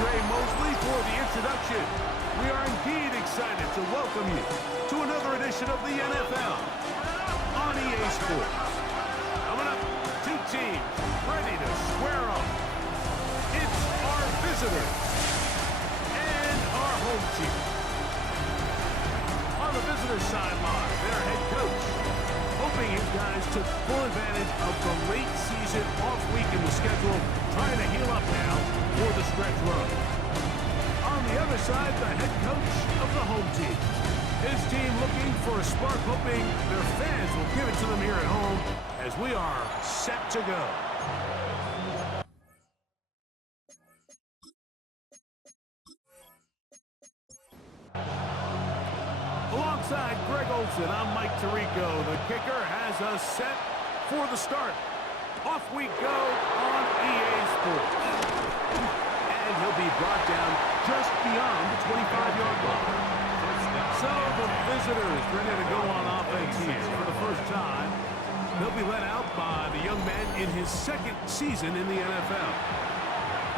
For the introduction. We are indeed excited to welcome you to another edition of the NFL on EA Sports. Coming up, two teams ready to square off. It's our visitors and our home team. On the visitor sideline, their head coach, hoping his guys took full advantage of the late season off week in the schedule, trying to heal up now for the stretch run. On the other side, the head coach of the home team. His team looking for a spark, hoping their fans will give it to them here at home as we are set to go. Alongside Greg Olsen, I'm Mike Tirico. The kicker has us set for the start. Off we go on EA Sports. And he'll be brought down just beyond the 25-yard line. So the visitors ready to go on offense here for the first time. They'll be let out by the young man in his second season in the NFL.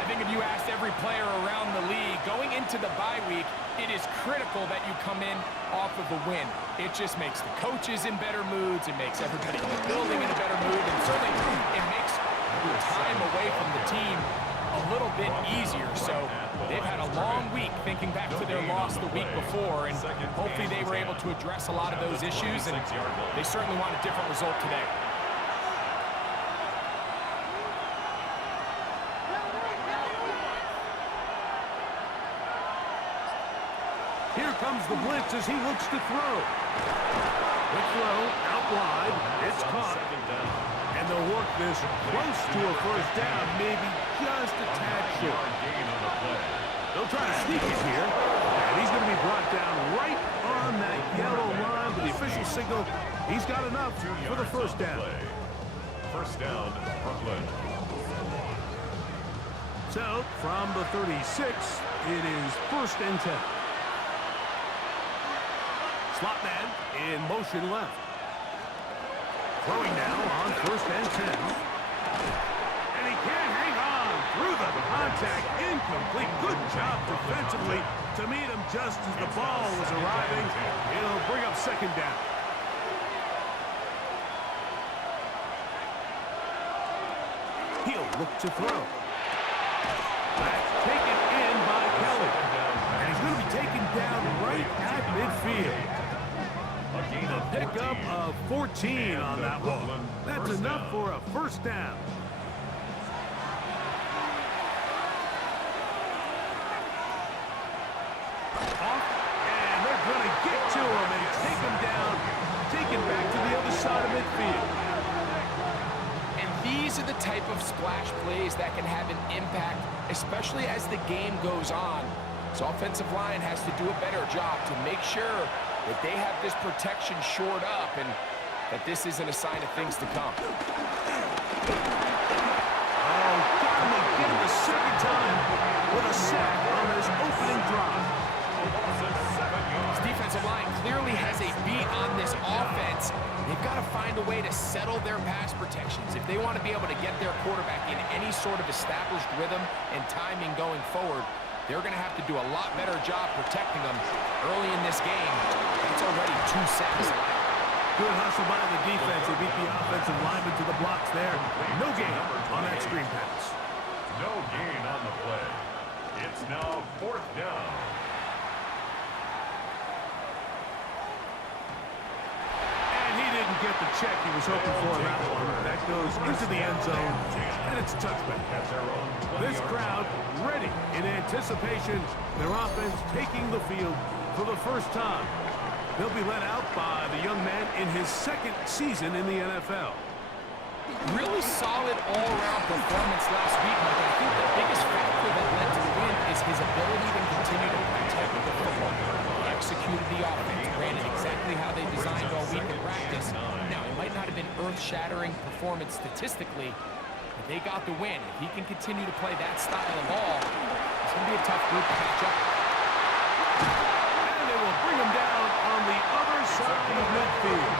I think if you asked every player around the league going into the bye week, it is critical that you come in off of a win. It just makes the coaches in better moods. It makes everybody in the building in a better mood. And certainly it makes the time away from the team a little bit easier. So they've had a long week thinking back to their loss the week before, and hopefully they were able to address a lot of those issues, and they certainly want a different result today. Here comes the blitz as he looks to throw. The throw out wide. It's caught. And they'll work this close to a first down, maybe just a tad short. They'll try to sneak it here. And he's going to be brought down right on that yellow line with the official signal. He's got enough for the first down. First down, Brooklyn. So, from the 36, it is first and 10. Slot man in motion left. Throwing now on first and 10. And he can't hang on through the contact. Incomplete. Good job defensively to meet him just as the ball was arriving. It'll bring up second down. He'll look to throw. That's taken in by Kelly. And he's going to be taken down right at midfield. A pickup of 14 on that one. That's enough for a first down. Off, and they're going to get to him and take him down, taken back to the other side of midfield. And these are the type of splash plays that can have an impact, especially as the game goes on. So offensive line has to do a better job to make sure that they have this protection shored up and that this isn't a sign of things to come. Oh, got him again the second time with a sack on his opening drive. This defensive line clearly has a beat on this offense. They've got to find a way to settle their pass protections. If they want to be able to get their quarterback in any sort of established rhythm and timing going forward, they're going to have to do a lot better job protecting them early in this game. It's already 2 sacks. Good hustle by the defense. They beat the offensive lineman to the blocks there. No gain on that screen pass. No gain on the play. It's now fourth down. And he didn't get the check he was hoping for on that one. That goes into the end zone, and it's a touchback. This crowd ready in anticipation. Their offense taking the field for the first time. They'll be let out by the young man in his second season in the NFL. Really solid all-around performance last week, Mike. I think the biggest factor that led to the win is his ability to continue to protect the football. He executed the offense, ran it exactly how they designed all week in practice. Now, it might not have been earth-shattering performance statistically, but they got the win. If he can continue to play that style of ball, it's going to be a tough group to catch up. And they will bring him down on the other side of midfield.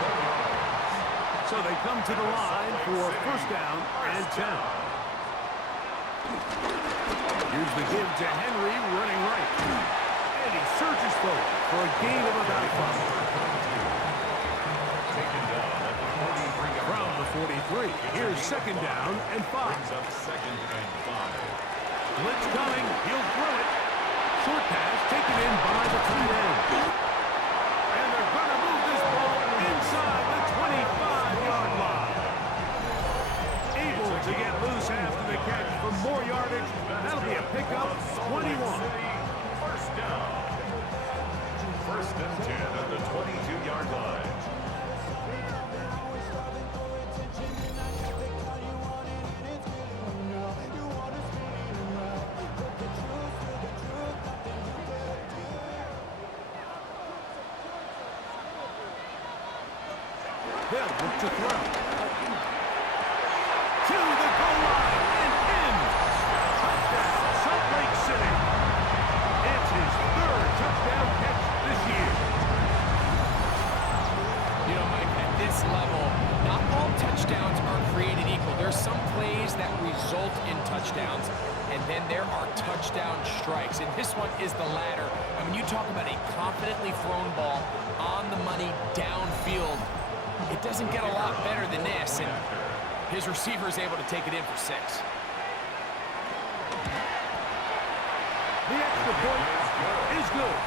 So they come to the line for first down and 10. Here's the give to Henry, running right. And he surges forward for a gain of about 5. Taken down at the 43-yard From the 43, here's second down and 5. Brings up second and 5. Blitz coming, he'll throw it. Short pass taken in by the tight end. And they're going to move this ball inside the 25-yard line. Able to get loose after the catch for more yardage. That'll be a pickup, 21. First down. First and 10 at the 22-yard line. They'll look to throw. To the goal line and in. Touchdown, Salt Lake City. It's his third touchdown catch this year. You know, Mike, at this level, not all touchdowns are created equal. There's some plays that result in touchdowns, and then there are touchdown strikes. And this one is the latter. And when you talk about a confidently thrown ball on the money downfield, it doesn't get a lot better than this, and his receiver is able to take it in for 6. The extra point is good,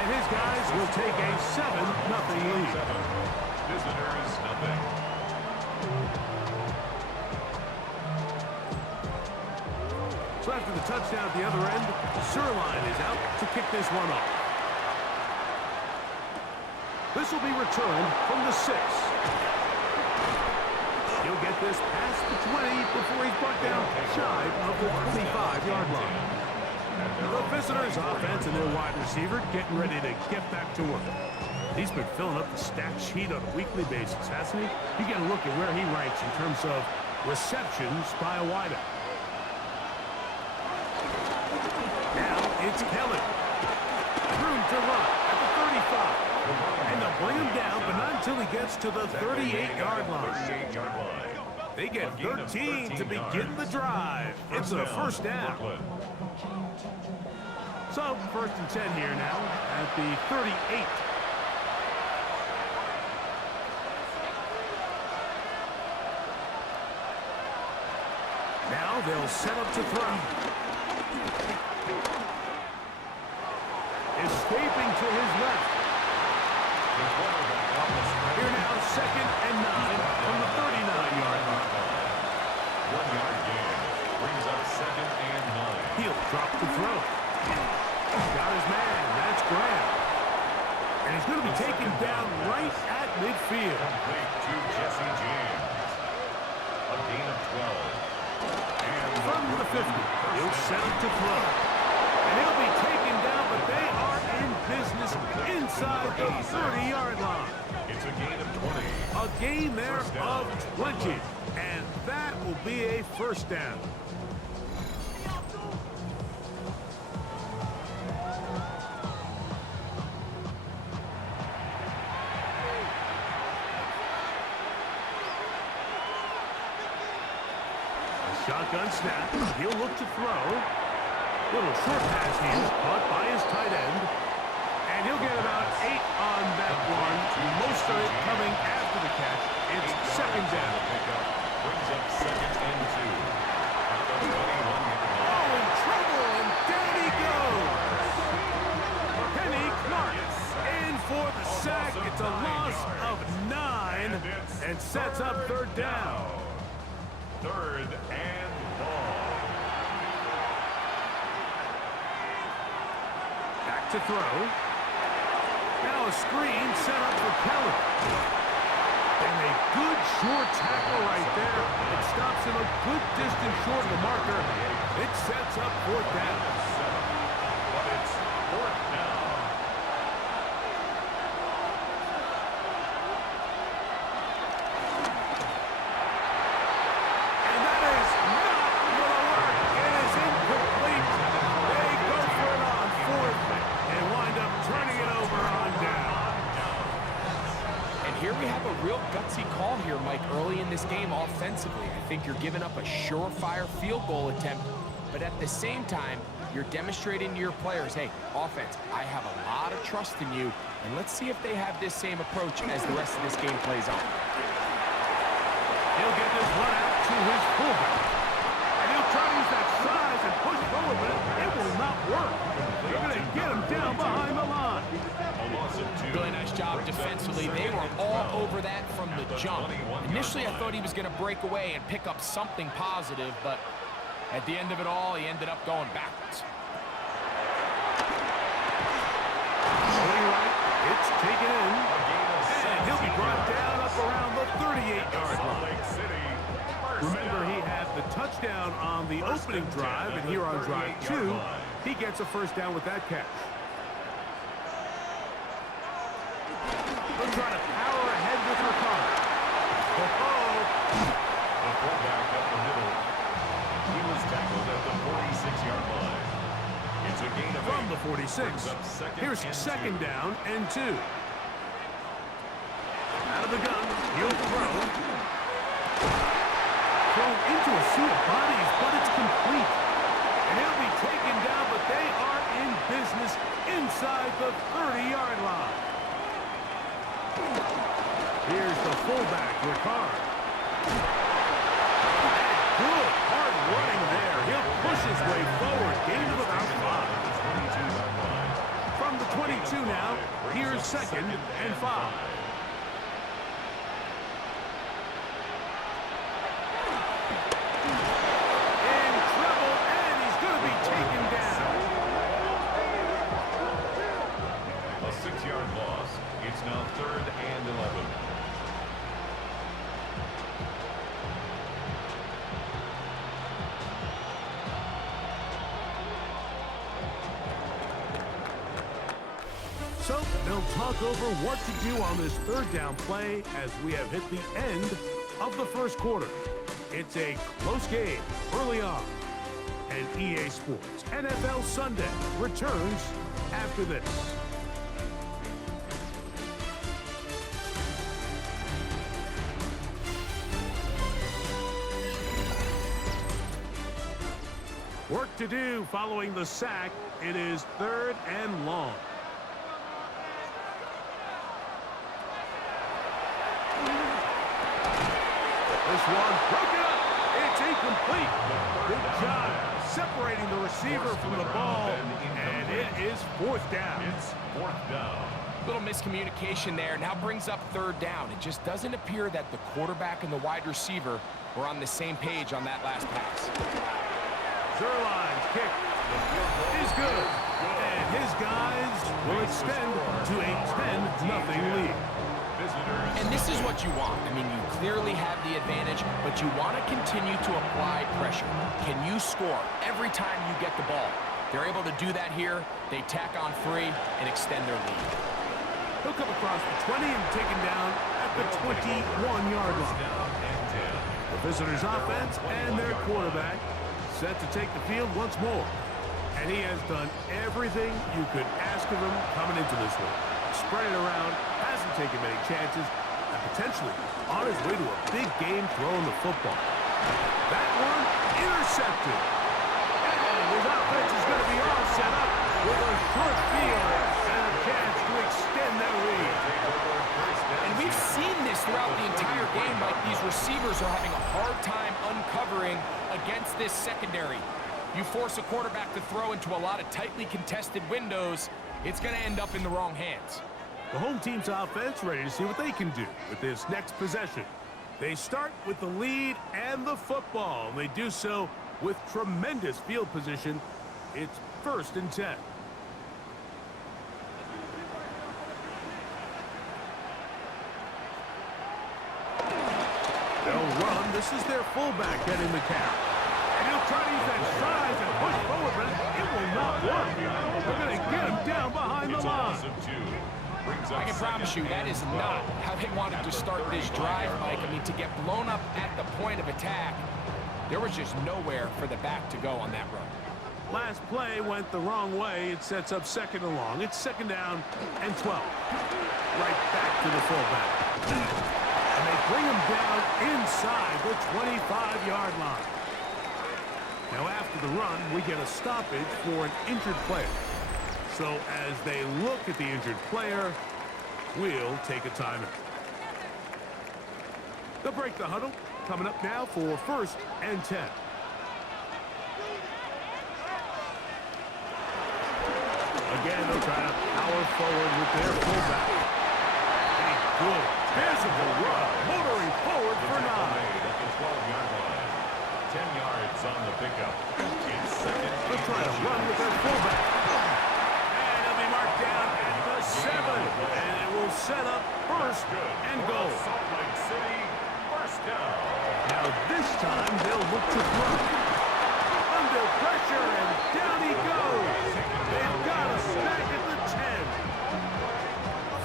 and his guys will take a 7-0 lead. Visitors, nothing. So after the touchdown at the other end, Sirline is out to kick this one off. This will be returned from the 6. He'll get this past the 20 before he's brought down shy of the 25-yard line. The visitors' offense and their wide receiver getting ready to get back to work. He's been filling up the stat sheet on a weekly basis, hasn't he? You get a look at where he ranks in terms of receptions by a wideout. Now it's Kelly. Room to run at the 35. And they'll bring him down, but not until he gets to the 38-yard line. They get 13 to begin the drive. It's a first down. So, first and 10 here now at the 38. Now they'll set up to throw. Escaping to his left. Here now, second and 9 from the 39-yard line. 1-yard gain brings up second and 9. He'll drop the throw. Got his man. That's Graham. And he's going to be taken down right at midfield. Complete to Jesse James. A gain of 12. And From the 50, he'll set up to throw. And he'll be taken down, but they are in business inside the 30-yard line. it's a gain of 20. A gain there of 20. And that will be a first down. Shotgun snap. He'll look to throw. Little short pass here, caught by his tight end. And he'll get about 8 on that one. Most of it coming after the catch. It's second down. Brings up second and 2. Oh, in trouble, and down he goes. Kenny Clark in for the sack. It's a loss of 9 and sets up third down. Third and long. Back to throw. Now a screen set up for Kelly. And a good short tackle right there. It stops him a good distance short of the marker. It sets up fourth down. But it's fourth down. And that is not going to work. It is incomplete. They go for it on fourth and wind up turning it over on down. And here we have a real gutsy call here, Mike, early in this game offensively. I think you're giving up a surefire field goal attempt but at the same time, you're demonstrating to your players, hey, offense, I have a lot of trust in you, and let's see if they have this same approach as the rest of this game plays on. He'll get this run out to his fullback. And he'll try to use that size and push forward, but it will not work. They're going to get him down behind the line. Really nice job defensively. They were all over that from the jump. Initially, I thought he was going to break away and pick up something positive, but at the end of it all, he ended up going backwards. Going right, it's taken in, and he'll be brought down up around the 38-yard line. Remember, he had the touchdown on the opening drive, and here on drive 2, he gets a first down with that catch. They'll try to power ahead with Ricard. The fullback up the middle. He was tackled at the 46-yard line. It's a gain of 8. From the 46. Here's second down and 2. Out of the gun, he'll throw. Thrown into a sea of bodies, but it's complete. And he'll be taken down, but they are in business inside the 30-yard line. Here's the fullback, Ricard. Good hard running there. He'll push his way forward. Gain of about 5. From the 22 now, here's second and 5. In trouble, and he's going to be taken down. A 6-yard loss. It's now 3rd and 11. So they'll talk over what to do on this third down play as we have hit the end of the first quarter. It's a close game early on. And EA Sports NFL Sunday returns after this. Work to do following the sack. It is 3rd and long. This one broken up. It's incomplete. Good job separating the receiver from the ball, and it is 4th down. It's 4th down. Little miscommunication there. Now brings up 3rd down. It just doesn't appear that the quarterback and the wide receiver were on the same page on that last pass. Zerline's kick is good, and his guys will extend to a 10-0 lead. And this is what you want. I mean, you clearly have the advantage, but you want to continue to apply pressure. Can you score every time you get the ball? They're able to do that here. They tack on 3 and extend their lead. He'll come across the 20 and taken down at the 21-yard line. The visitors' offense and their quarterback set to take the field once more. And he has done everything you could ask of him coming into this one. Spread it around, hasn't taken many chances, and potentially on his way to a big game throwing the football. That one intercepted. And his offense is going to be all set up with a short field and a chance to extend their lead. And we've seen this throughout the entire game, like these receivers are having a hard time uncovering against this secondary. You force a quarterback to throw into a lot of tightly contested windows, it's going to end up in the wrong hands. The home team's offense ready to see what they can do with this next possession. They start with the lead and the football. They do so with tremendous field position. It's 1st and 10. They'll run. This is their fullback getting the carry. And he'll try to use that size and push forward, but it will not work. They're going to get him down behind the line. I can promise you that is not how they wanted to start this drive, Mike. I mean, to get blown up at the point of attack, there was just nowhere for the back to go on that run. Last play went the wrong way. It sets up 2nd and long. It's 2nd down and 12. Right back to the fullback. And they bring him down inside the 25-yard line. Now after the run, we get a stoppage for an injured player. So as they look at the injured player, we'll take a timeout. They'll break the huddle. Coming up now for 1st and 10. Again, they'll try to power forward with their fullback. A good physical run, motoring forward for 9. At the 12-yard line. 10 yards on the pickup. It's 2nd. They'll try to run with their fullback. And it'll be marked down at the 7. And it will set up 1st and goal. Salt Lake City, 1st down. Now this time they'll look to throw. Under pressure and down he goes. They've got a snack at the 10.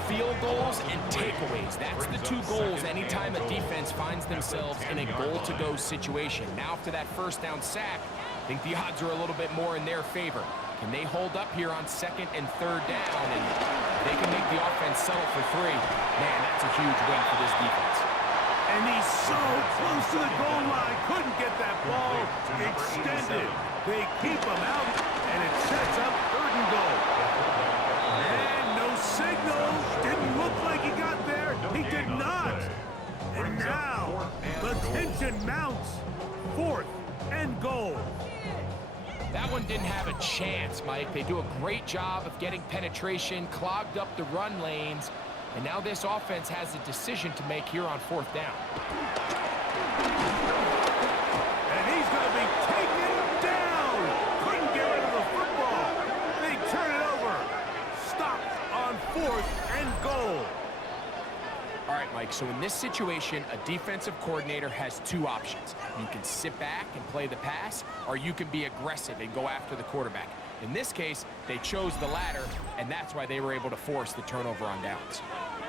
Field goals and takeaways. That's the two goals anytime a defense finds themselves in a goal-to-go situation. Now after that 1st down sack, I think the odds are a little bit more in their favor. Can they hold up here on 2nd and 3rd down? And they can make the offense settle for 3. Man, that's a huge win for this defense. And he's so close to the goal line. Couldn't get that ball extended. They keep him out, and it sets up 3rd and goal. And no signal. Didn't look like he got there. He did not. And now the tension mounts. 4th and goal. That one didn't have a chance, Mike. They do a great job of getting penetration, clogged up the run lanes, and now this offense has a decision to make here on 4th down. And he's going to be taken down. Couldn't get rid of the football. They turn it over. Stopped on 4th and goal. All right, Mike, so in this situation, a defensive coordinator has 2 options. You can sit back and play the pass, or you can be aggressive and go after the quarterback. In this case, they chose the latter, and that's why they were able to force the turnover on downs.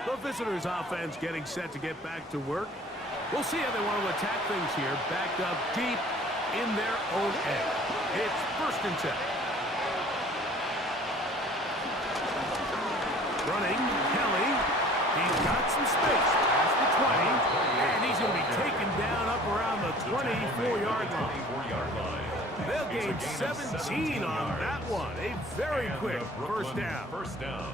The visitors' offense getting set to get back to work. We'll see how they want to attack things here, backed up deep in their own end. It's 1st and 10. Running, Kelly. He's got some space past the 20, and he's going to be taken down up around the 24-yard line. They'll gain 17 on that one. A very quick 1st down. 1st down.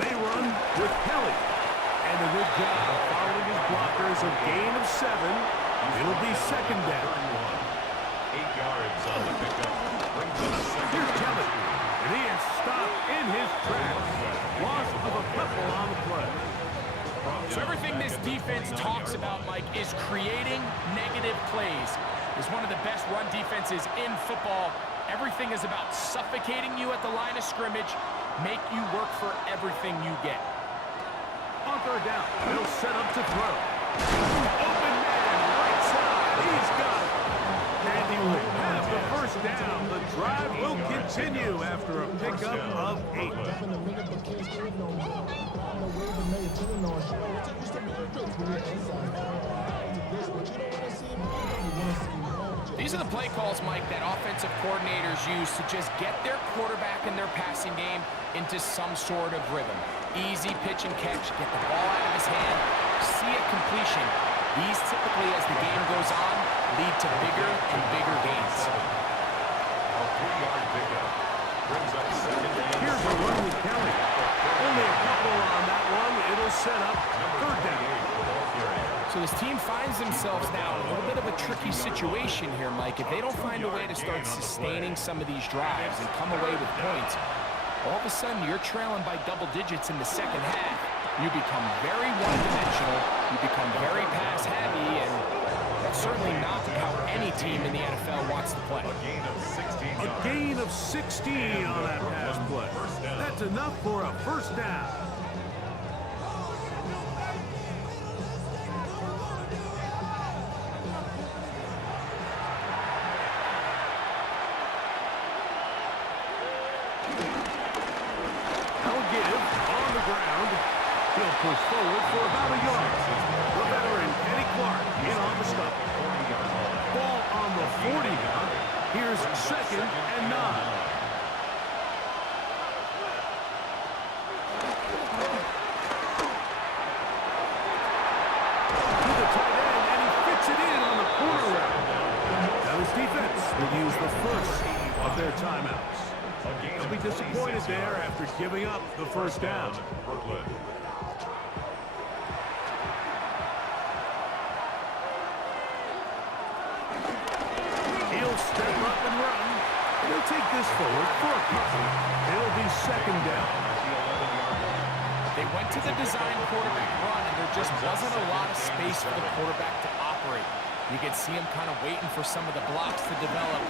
They run with Kelly. And a good job of following his blockers. A gain of 7. It'll be 2nd down. 8 yards on the pickup. Brings up 2nd. Here's Kelly. And he is stopped in his tracks. Loss of a couple on the play. So everything this defense talks about, Mike, is creating negative plays. It's one of the best run defenses in football. Everything is about suffocating you at the line of scrimmage, make you work for everything you get. On 3rd down, they'll set up to throw. Open man, right side. He's got it. And he will have the 1st down. The drive will continue after a pickup of 8. These are the play calls, Mike, that offensive coordinators use to just get their quarterback and their passing game into some sort of rhythm. Easy pitch and catch, get the ball out of his hand, see a completion. These typically, as the game goes on, lead to bigger and bigger gains. A 3-yard pickup. Brings up 2nd down. Here's a run with Kelly. Only a couple on that one. It'll set up 3rd down. So this team finds themselves now in a little bit of a tricky situation here, Mike. If they don't find a way to start sustaining some of these drives and come away with points, all of a sudden you're trailing by double digits in the 2nd half. You become very one-dimensional, you become very pass-heavy, and that's certainly not how any team in the NFL wants to play. A gain of 16 on that pass play. That's enough for a 1st down. Push forward for about a yard. The veteran, Kenny Clark, in on the stop. Ball on the 40 now. Here's 2nd and 9. Defense will use the first of their timeouts. They'll be disappointed there after giving up the first down. Brooklyn. He'll step up and run. He'll take this forward for a couple. It'll be 2nd down. They went to the design quarterback run, and there just wasn't a lot of space for the quarterback to operate. You could see him kind of waiting for some of the blocks to develop.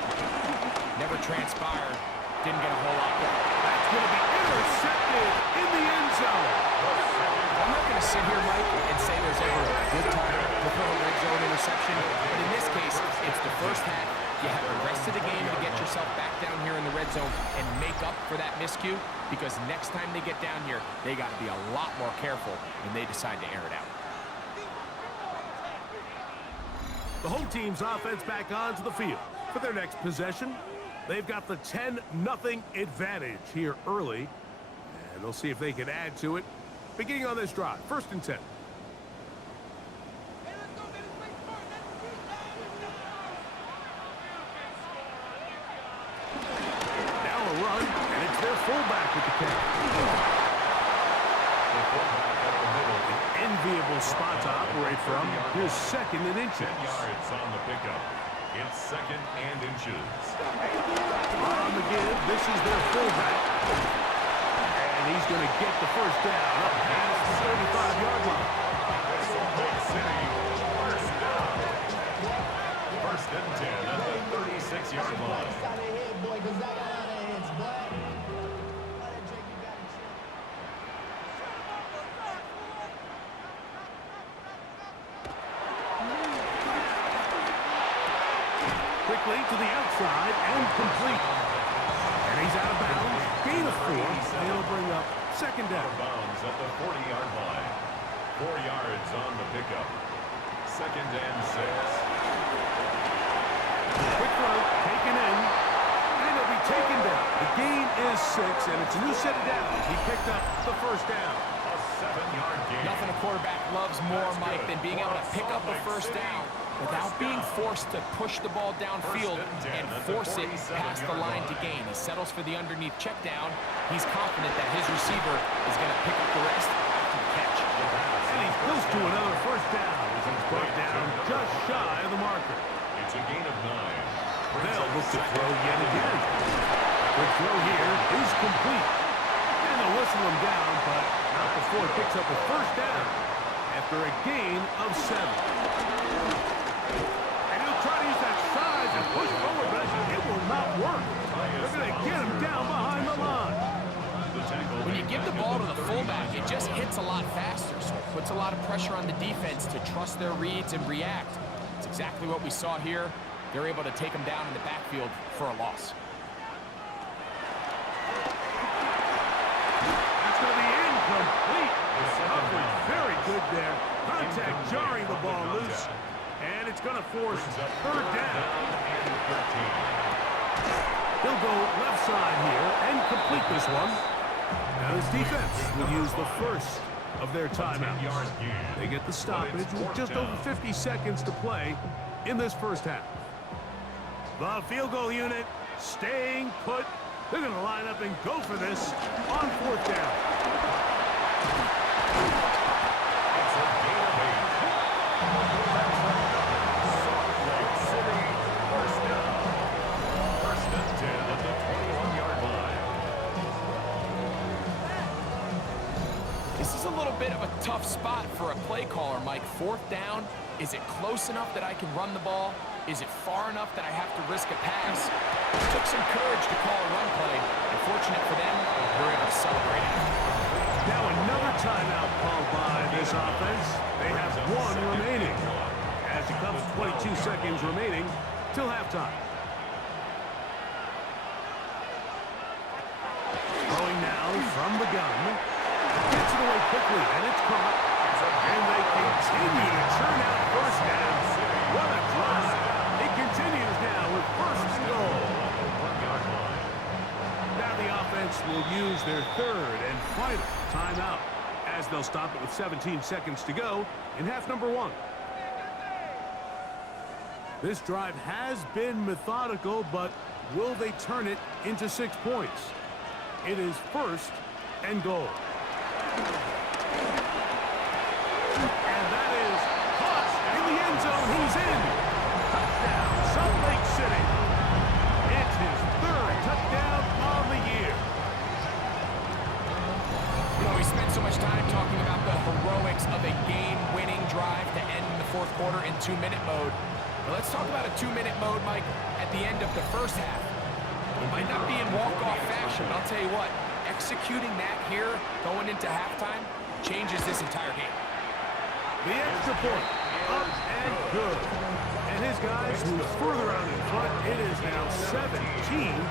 Never transpired. Didn't get a whole lot there. That's going to be intercepted in the end zone. I'm not going to sit here, Mike, and say there's ever a good time to throw a red zone interception. But in this case, it's the first half. You have the rest of the game to get yourself back down here in the red zone and make up for that miscue, because next time they get down here, they got to be a lot more careful when they decide to air it out. The home team's offense back onto the field for their next possession. They've got the 10-0 advantage here early, and they'll see if they can add to it beginning on this drive. 1st and 10. Now a run, and it's their fullback with the catch. Enviable spot to operate from. Here's 2nd and inches. 10 yards on the pickup. It's 2nd and inches. On the give, this is their fullback. And he's going to get the first down up past the 35-yard line. Big City, first down. 1st and 10 at the 36-yard line. Quickly to the outside and complete. And he's out of bounds. Gain of 4. And he'll bring up 2nd down. Bounds at the 40-yard line. 4 yards on the pickup. 2nd and 6. Quick throw, taken in. And he'll be taken down. The gain is 6, and it's a new set of downs. He picked up the first down. A 7-yard gain. Nothing a quarterback loves more, Mike, than being able to pick up a first down without being forced to push the ball downfield and force it past the line to gain. He settles for the underneath check down. He's confident that his receiver is going to pick up the rest after the catch. And he's close to another first down as he's brought down just shy of the marker. It's a gain of 9. They'll look to throw yet again. The throw here is complete. And they'll whistle him down, but not before it picks up a first down after a gain of 7. Try to use that size and push forward, but it will not work. They're going to get him down behind the line. When you give the ball to the fullback, it just hits a lot faster, so it puts a lot of pressure on the defense to trust their reads and react. It's exactly what we saw here. They're able to take him down in the backfield for a loss. That's going to be incomplete. Coverage very good there. Contact jarring the ball loose. And it's going to force 3rd down. He'll go left side here and complete this one. Now his defense will use the first of their timeouts. They get the stoppage with just over 50 seconds to play in this first half. The field goal unit staying put. They're going to line up and go for this on 4th down. It's a gain of 8. This is a little bit of a tough spot for a play caller, Mike. 4th down, is it close enough that I can run the ball? Is it far enough that I have to risk a pass? It took some courage to call a run play. Unfortunate for them, they're able to celebrate it. Now another timeout called by this offense. They have 1 remaining as it comes 22 seconds remaining till halftime. Throwing now from the gun. Gets it away quickly, and it's caught. And they continue to churn out first down. What a drive. It continues now with first and goal. Now the offense will use their third and final timeout, as they'll stop it with 17 seconds to go in half number one. This drive has been methodical, but will they turn it into 6 points? It is first and goal. And that is caught in the end zone. He's in. Touchdown, Salt Lake City. It's his third touchdown on the year. You know, we spent so much time talking about the heroics of a game-winning drive to end the fourth quarter in 2-minute mode. But let's talk about a 2-minute mode, Mike, at the end of the first half. It might not be in walk-off fashion, but I'll tell you what, executing that here, going into halftime, changes this entire game. The extra point, up and good. And his guys move further out in front. It is now 17-0.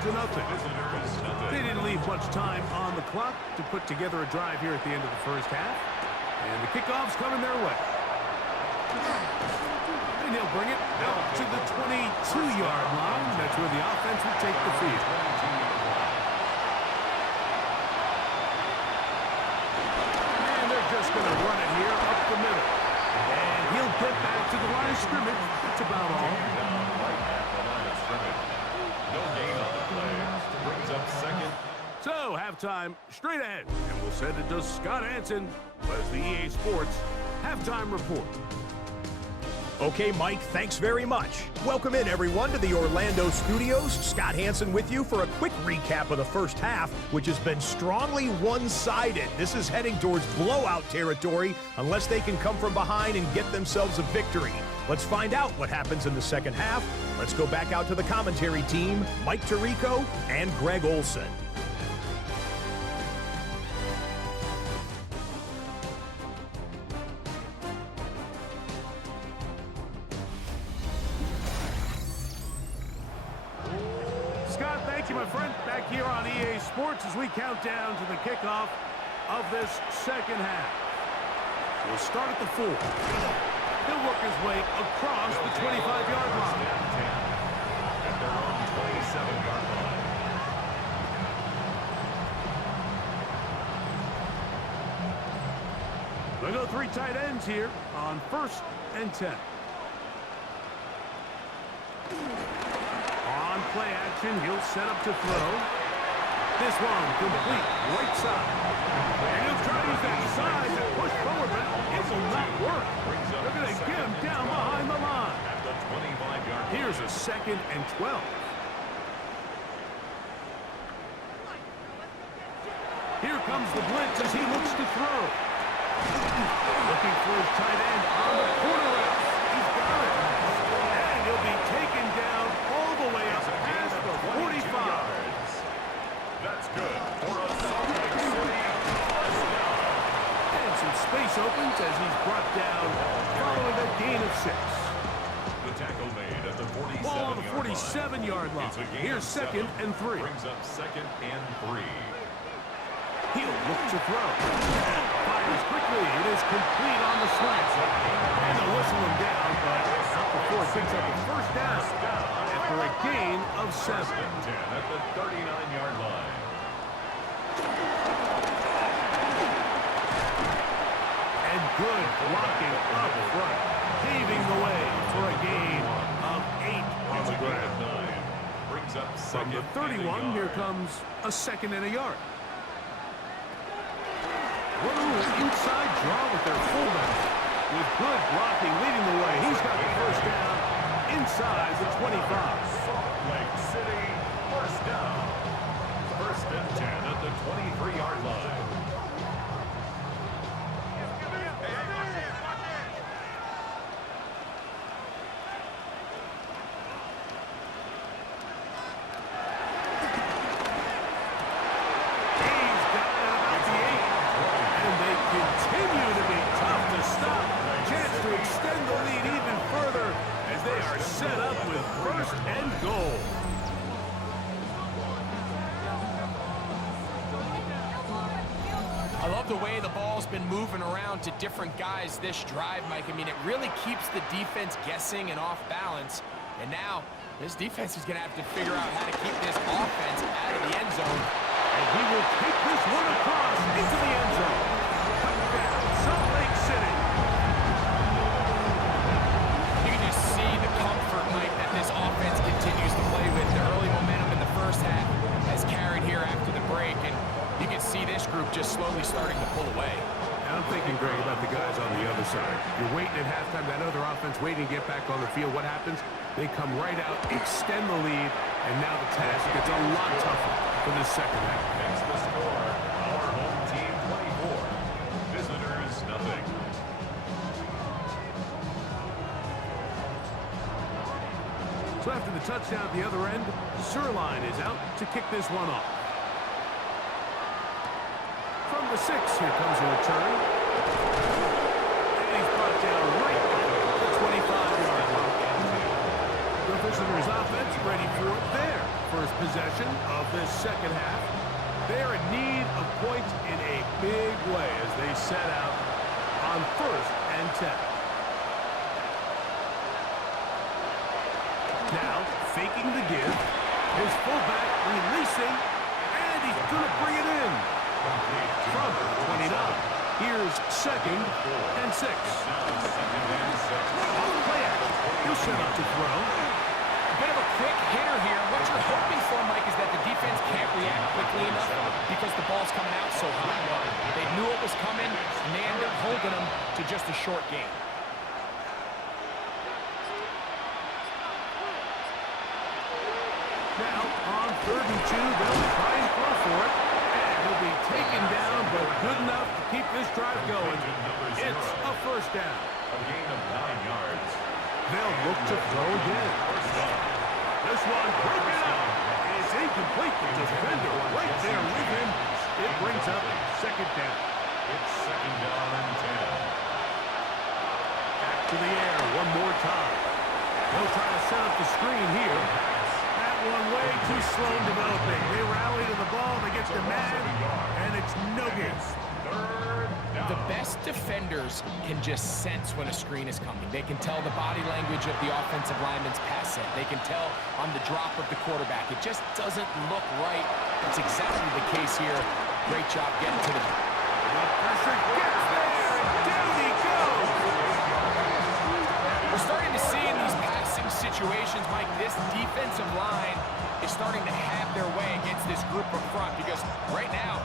They didn't leave much time on the clock to put together a drive here at the end of the first half. And the kickoff's coming their way. And they'll bring it out to the 22-yard line. That's where the offense will take the field. And they're just going to run it here up the middle. And he'll get back to the line of scrimmage. That's about all. No gain on the play. Brings up second. So, halftime straight ahead. And we'll send it to Scott Hansen as the EA Sports halftime report. Okay, Mike, thanks very much. Welcome in, everyone, to the Orlando studios. Scott Hansen with you for a quick recap of the first half, which has been strongly one-sided. This is heading towards blowout territory unless they can come from behind and get themselves a victory. Let's find out what happens in the second half. Let's go back out to the commentary team, Mike Tirico and Greg Olson. Scott, thank you, my friend. Back here on EA Sports as we count down to the kickoff of this second half. We'll start at the 4. He'll work his way across the 25-yard line. At their own 27-yard line. They'll go 3 tight ends here on 1st and 10. On play action, he'll set up to throw. This one complete, right side. And he'll try to use that side to push forward, but it will not work. They're going to get him down behind the line. At the 25-yard line. Here's a 2nd and 12. Here comes the blitz as he looks to throw. Looking for his tight end on the corner route. He's got it. And he'll be taken down all the way up past the 45. That's good for a Salt Lake City touchdown. And some space opens as he's brought down following a gain of 6. The tackle made at the 47-yard Ball on the 47-yard line. It's a gain Here's of 7. 2nd and 3. Brings up 2nd and 3. He'll look to throw. Fires quickly. It is complete on the slant. And they'll whistle him down, but not before it picks up a first down after a gain of 7. 1st and 10 at the 39-yard line. And good blocking up front, paving the way for a gain of 8 on the ground. 9. Brings up From 2nd the 31, here comes a 2nd and a yard. Little inside draw with their fullback. With good blocking leading the way. He's got the first down inside the 25. Salt Lake City, first down. 1st and 10 at the 23-yard line. Set up with 1st and goal. I love the way the ball's been moving around to different guys this drive, Mike. I mean, it really keeps the defense guessing and off balance. And now This defense is going to have to figure out how to keep this offense out of the end zone. And he will take this one across into the end zone. Touchdown, Salt Lake City. You can just see the comfort, Mike, that this offense continues to play with. The early momentum in the first half has carried here after the break, and you can see this group just slowly starting to pull away. And I'm thinking, Greg, about the guys on the other side. You're waiting at halftime, that other offense waiting to get back on the field. What happens? They come right out, extend the lead, and now the task gets a lot tougher for the second half. Next the score, our home team 24, visitors nothing. So after the touchdown at the other end, Zerline is out to kick this one off. From the 6, here comes a return. And he's brought down right at the 25-yard line. The visitors' offense ready for their first possession of this second half. They're in need of points in a big way as they set out on 1st and 10. Now, faking the give. His fullback releasing, and he's going to bring it in. From the 29, here's 2nd and 6. Off play action. He'll set up to throw. A bit of a quick hitter here. What you're hoping for, Mike, is that the defense can't react quickly enough because the ball's coming out so high. They knew it was coming, and they ended up holding them to just a short game. Now, on 3rd and 2, they'll try and throw for it. And he'll be taken down, but good enough to keep this drive going. It's a first down. A gain of 9 yards. They'll look to throw again. This one broken up. It's incomplete. The defender right there with him. It brings up 2nd down. It's 2nd down and 10. Back to the air one more time. They'll try to set up the screen here. That one way too slow developing. They rally to the ball, they get the man, and it's no good. The best defenders can just sense when a screen is coming. They can tell the body language of the offensive lineman's pass set. They can tell on the drop of the quarterback. It just doesn't look right. That's exactly the case here. Great job getting to the... The pressure gets there, and down he goes. We're starting to see in these passing situations, Mike, this defensive line is starting to have their way against this group up front because right now,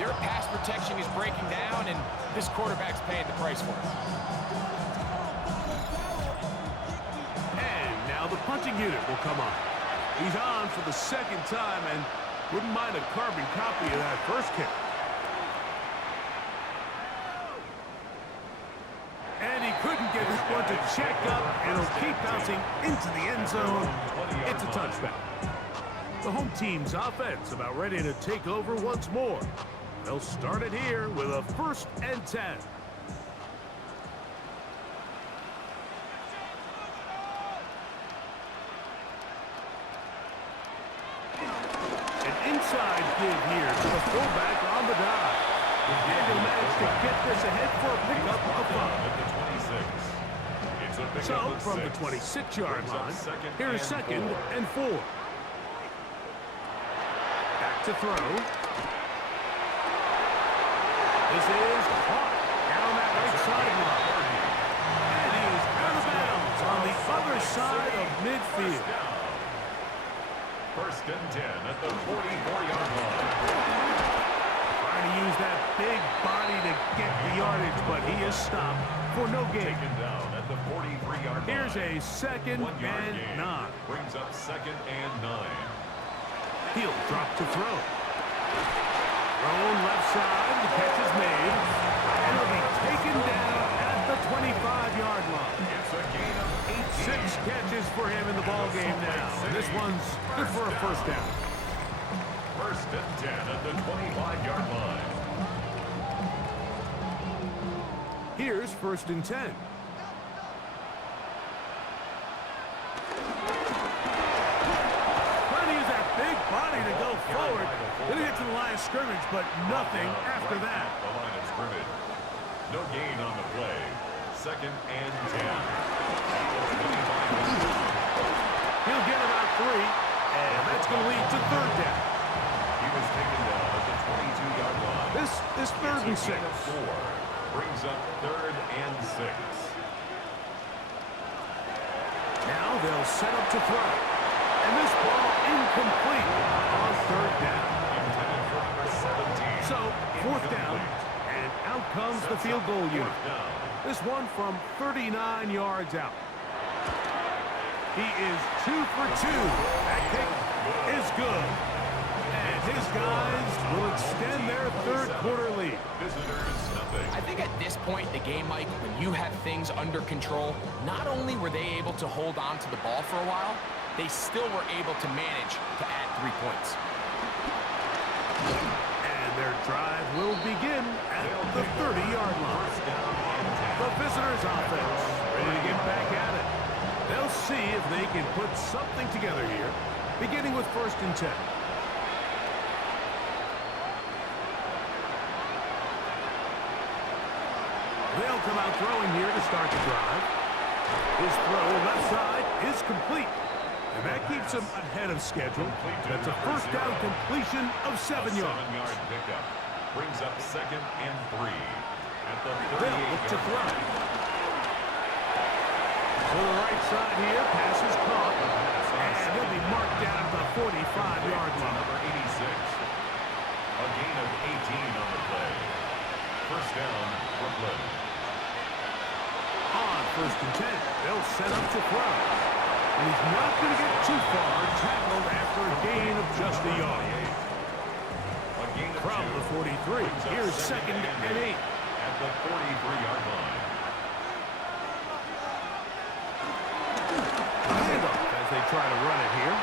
their pass protection is breaking down, and this quarterback's paying the price for it. And now the punting unit will come on. He's on for the 2nd time, and wouldn't mind a carbon copy of that first kick. And he couldn't get his one to check up, and he'll keep bouncing into the end zone. It's a touchdown. The home team's offense about ready to take over once more. They'll start it here with a 1st and 10. An inside give here to the fullback on the dive. And he'll manage to get this ahead for a pickup of 5. So from the 26-yard line, here's 2nd and 4. Back to throw. This is caught down that right sideline. And he's out of bounds on the other side of midfield. 1st and 10 at the 44-yard line. Trying to use that big body to get the yardage, but he is stopped for no gain. Taken down at the 43-yard line. Here's a 2nd and 9. Brings up 2nd and 9. He'll drop to throw. Thrown left side, the catch is made, and he'll be taken down at the 25-yard line. It's a gain of 6 catches for him in the ball game now. And this one's good for a first down. 1st and 10 at the 25-yard line. Here's 1st and 10. Trying to use that big body to go forward. Then he gets to the line of scrimmage, but nothing after that. The line of scrimmage. No gain on the play. 2nd and 10. He'll get about 3, and that's going to lead to third down. He was taken down at the 22-yard line. This is third and 6. 4 brings up third and 6. Now they'll set up to throw. And this ball incomplete on third down. Intended for number 17. So, fourth down, and out comes the field goal unit. Fourth down. This one from 39 yards out. He is 2 for 2. That kick is good. And his guys will extend their third quarter lead. Visitors, nothing. I think at this point in the game, Mike, when you have things under control, not only were they able to hold on to the ball for a while, they still were able to manage to add 3 points. And their drive will begin at the 30-yard line. The visitors' offense ready to get back at it. They'll see if they can put something together here, beginning with 1st and 10. They'll come out throwing here to start the drive. His throw left side is complete. And that keeps him ahead of schedule. That's a first down completion of 7 yards. 7-yard pickup brings up 2nd and 3 at the They'll look to 38-yard throw. line. To the right side here, pass is caught. And he'll be marked down at the 45-yard line. Number 86. A gain of 18 on the play. First down, Brooklyn. On 1st and 10, they'll set up to throw. And he's not going to get too far, tackled after a gain of just a yard. A gain of From 2. the 43, here's 2nd and 8. At the 43-yard line. Handoff as they try to run it here.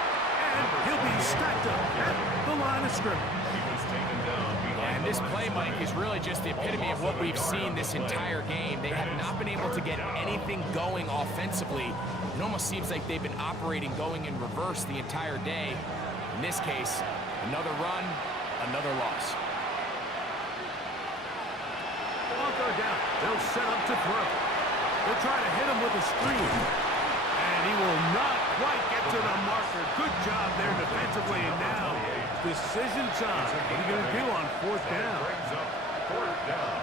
And he'll be stacked up at the line of scrimmage. He was taken down behind And the this line play, of Mike, is scrimmage. really just the epitome of what we've seen this entire game. They have not been able to get anything going offensively. It almost seems like they've been operating going in reverse the entire day. In this case, another run, another loss. Walker down. They'll set up to throw. They'll try to hit him with a screen. And he will not quite get to the marker. Good job there defensively. And now, decision time. What are you going to do on 4th down? Brings up 4th down.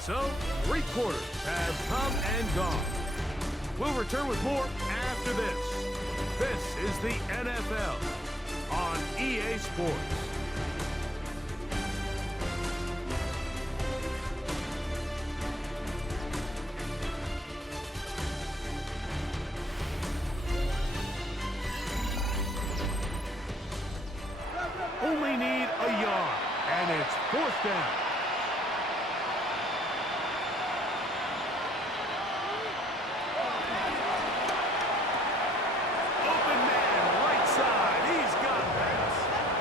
So, 3 quarters have come and gone. We'll return with more after this. This is the NFL on EA Sports. Only need a yard, and it's 4th down. Open man, right side. He's got pass.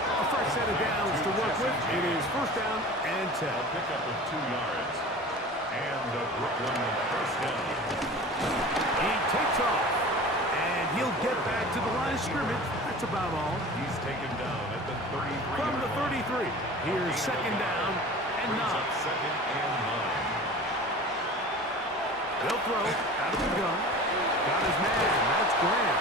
A fresh set of downs to work with. It is 1st down and 10. A pickup of 2 yards. And the Brooklyn first down. He takes off, and he'll get back to the line of scrimmage. That's about all. He's taken down at the 33. From the 33, here's 2nd down and Brings 9. up 2nd and 9. They'll throw out of the gun. Got his man. That's Graham.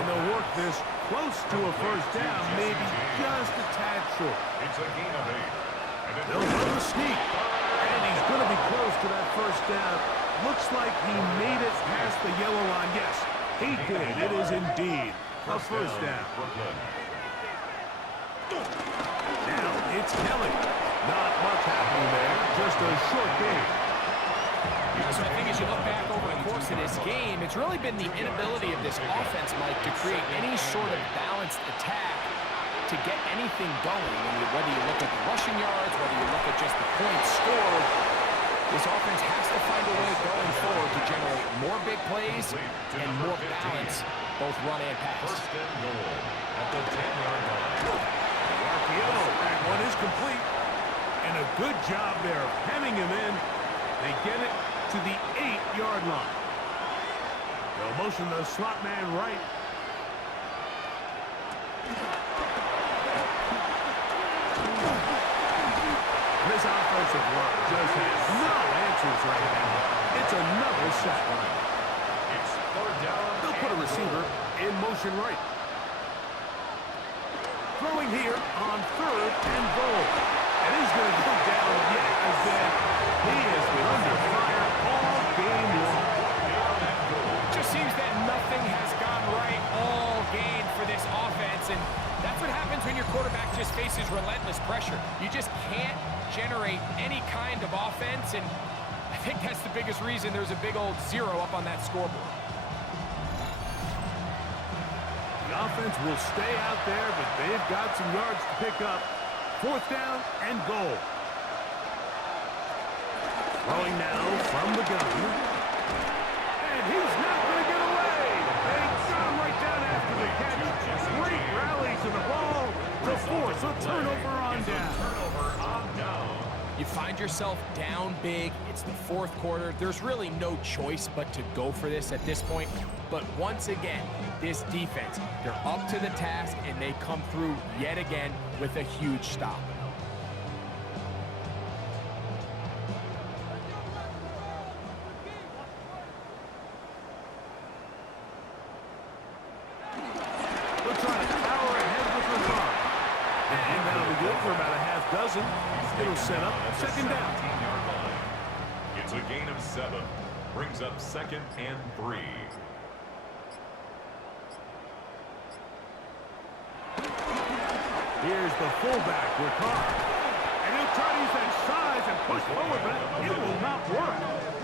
And they'll work this close to a first down, maybe just a tad short. It's a gain of 8. And it They'll run the sneak. And he's going to be close to that first down. Looks like he made it past the yellow line. Yes, he did. It is indeed a first down. Brooklyn. Now it's Kelly. Not much happening there. Just a short game. So I think as you look back over the course of this game, it's really been the inability of this offense, Mike, to create any sort of balanced attack to get anything going. Whether you look at the rushing yards, whether you look at just the points scored, this offense has to find a way going forward to generate more big plays and more balance, both run and pass. First and goal at the 10-yard line. RPO. That one is complete. And a good job there of hemming him in. They get it to the 8-yard line. They'll motion the slot man right. This offensive line just has no answers right now. It's another sack. It's third down. They'll put a receiver in motion right. Throwing here on 3rd and goal. And he's going to go down yet again. He has been under fire all game long. Just seems that nothing has gone right all game for this offense, and that's what happens when your quarterback just faces relentless pressure. You just can't generate any kind of offense, and I think that's the biggest reason there's a big old 0 up on that scoreboard. The offense will stay out there, but they've got some yards to pick up. 4th down and goal. Throwing now from the gun. And he's not going to get away. They got him right down after the catch. Great rally to the ball to force a turnover on down. You find yourself down big. It's the 4th quarter. There's really no choice but to go for this at this point. But once again, this defense, they're up to the task, and they come through yet again with a huge stop. They'll try to power ahead with the run. And that'll be good for about a half dozen. It'll set up 2nd down. It's a gain of 7. Brings up 2nd and 3. Here's the fullback with Carr. And he'll try to use that size and push forward, but it will not work.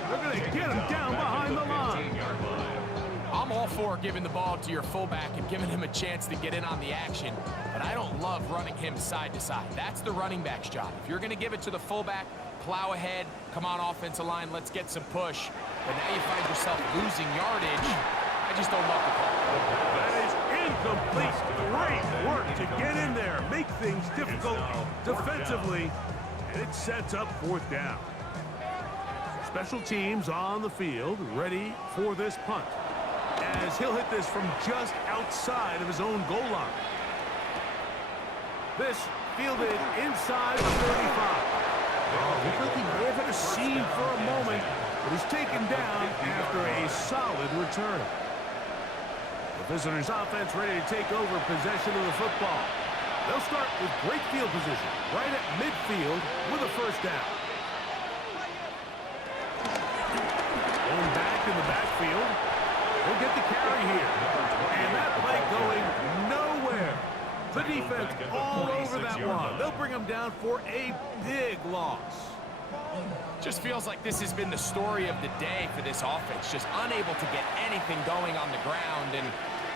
They're going to get him down behind the line. I'm all for giving the ball to your fullback and giving him a chance to get in on the action, but I don't love running him side to side. That's the running back's job. If you're going to give it to the fullback, plow ahead, come on offensive line, let's get some push. But now you find yourself losing yardage. I just don't love the call. That is incomplete. Great work to get in there, make things difficult defensively, and it sets up 4th down. Special teams on the field, ready for this punt, as he'll hit this from just outside of his own goal line. This fielded inside the 35. Looked like he may have had a seam for a moment, but he's taken down after a solid return. The visitors' offense ready to take over possession of the football. They'll start with great field position right at midfield with a 1st down. Going back in the backfield. He'll get the carry here. And that play going nowhere. The defense all over that one. They'll bring him down for a big loss. Just feels like this has been the story of the day for this offense. Just unable to get anything going on the ground, and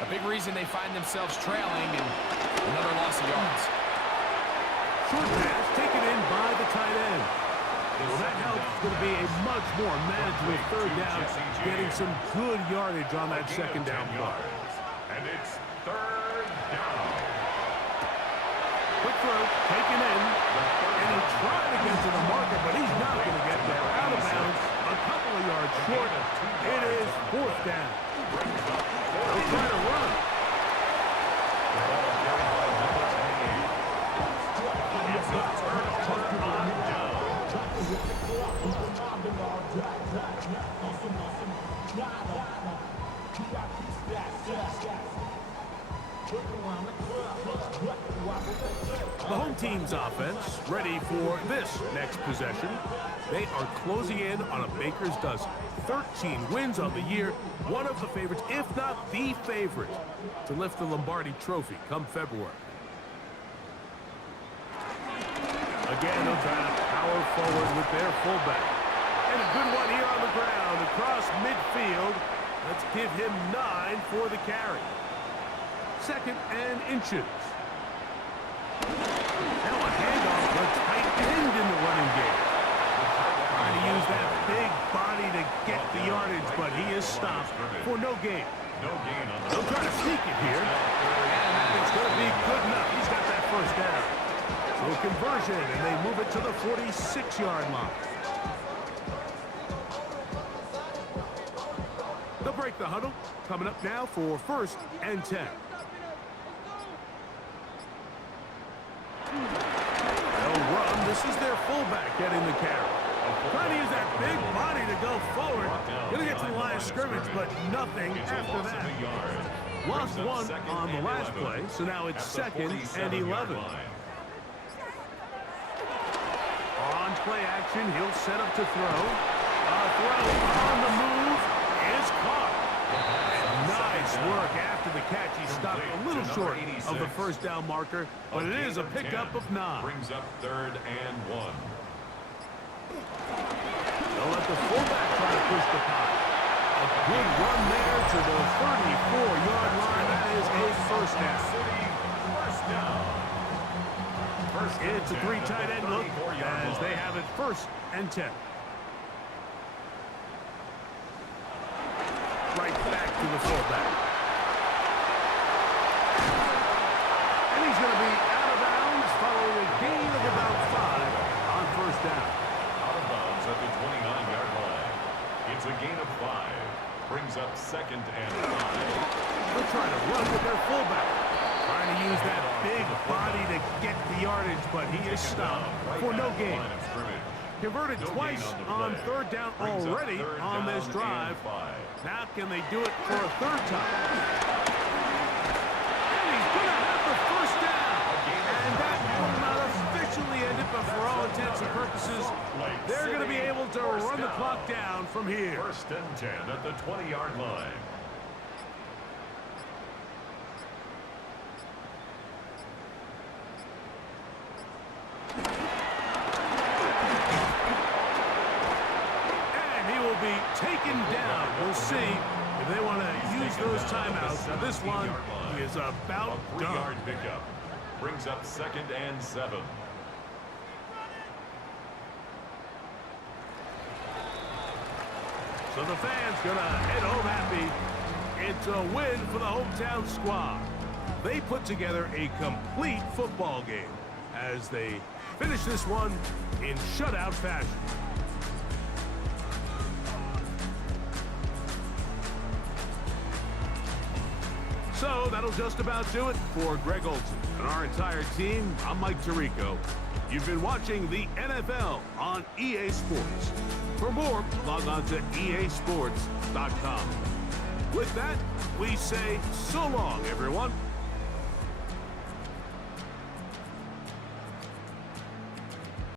a big reason they find themselves trailing, and another loss of yards. Short pass taken in by the tight end. Well, that helps. It's going to be a much more manageable 3rd down, getting some good yardage on that 2nd down play. And it's 3rd down. Quick throw, taken in, and he tried to get to the marker, but he's not going to get there. Out of bounds, a couple of yards short. It is 4th down. They'll try to run. It's a turnover on down. The home team's offense ready for this next possession. They are closing in on a baker's dozen. 13 wins on the year, one of the favorites, if not the favorite, to lift the Lombardi Trophy come February. Again, they'll try to power forward with their fullback. And a good one here on the ground across midfield. Let's give him 9 for the carry. 2nd and inches. Now a handoff to tight end in the running game. Trying to use that big body to get the yardage, but he is stopped for no gain. No gain on the... They'll try to sneak it here. And it's going to be good enough. He's got that 1st down. So a conversion, and they move it to the 46-yard line. They'll break the huddle. Coming up now for 1st and 10. They'll run. This is their fullback getting the carry. Trying to use that big body to go forward. Gonna get to the line of scrimmage, but nothing after that. Lost one on the last play, so now it's 2nd and 11. On play action, he'll set up to throw. A throw on the move is caught. Nice work after the catch. He stopped a little short of the first down marker, but it is a pickup of 9. Brings up 3rd and 1. They'll let the fullback try to push the pot. A good run there to the 34-yard line. That is a first down. It's a 3 tight end look as they have it 1st and 10. Right back to the fullback. And he's going to be out of bounds following a gain of about 5 on 1st down. Out of bounds at the 29-yard line. It's a gain of 5. Brings up 2nd and 5. They'll try to run with their fullback. Trying to use that big body to get the yardage, but he is stopped for no gain. Converted twice on 3rd down already on this drive. Now can they do it for a 3rd time? And he's going to have the 1st down. And that will not officially end it, but for all intents and purposes, they're going to be able to run the clock down from here. 1st and 10 at the 20-yard line. Taken down. We'll see if they want to use those timeouts. Now this one is about done. 3-yard pickup. Brings up 2nd and 7. So the fans gonna head home happy. It's a win for the hometown squad. They put together a complete football game as they finish this one in shutout fashion. So that'll just about do it for Greg Olsen and our entire team. I'm Mike Tirico. You've been watching the NFL on EA Sports. For more, log on to easports.com. With that, we say so long, everyone.